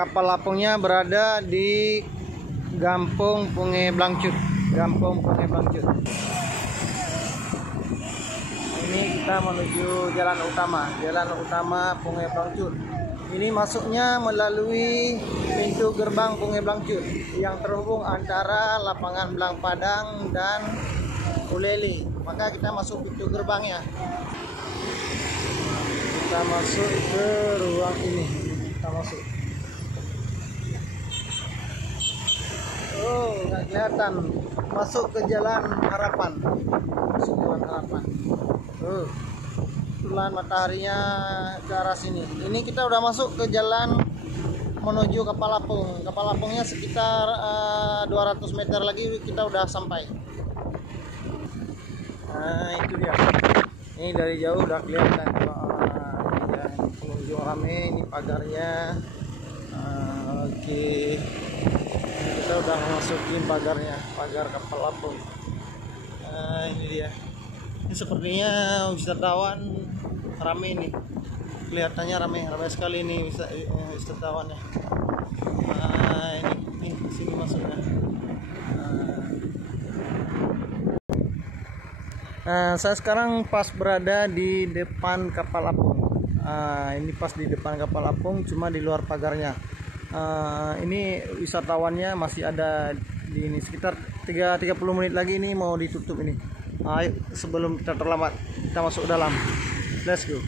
kapal apungnya berada di Gampong Punge Blangcut. Gampong Punge Blangcut. Ini kita menuju jalan utama Punge Blangcut. Ini masuknya melalui pintu gerbang Punge Blangcut yang terhubung antara lapangan Belang Padang dan Uleli. Maka kita masuk pintu gerbangnya. Kita masuk ke ruang ini. Kita masuk. Oh, nggak kelihatan. Masuk ke Jalan Harapan. Masuk Jalan Harapan. Kebetulan mataharinya ke arah sini. Ini kita udah masuk ke jalan menuju Kapal Apung. Kapal Apungnya sekitar 200 meter lagi kita udah sampai. Nah, itu dia. Ini dari jauh udah kelihatan. Ya, pengunjung rame. Ini pagarnya. Oke. Kita udah masukin pagarnya, pagar Kapal Apung. Nah, ini dia. Ini sepertinya wisatawan rame nih. Kelihatannya rame sekali nih wisatawannya. Nah, ini sini masuknya. Nah, saya sekarang pas berada di depan Kapal Apung. Ini pas di depan Kapal Apung, cuma di luar pagarnya. Ini wisatawannya masih ada di ini, sekitar 30 menit lagi ini mau ditutup ini. Ayo sebelum kita terlambat, kita masuk dalam. Let's go.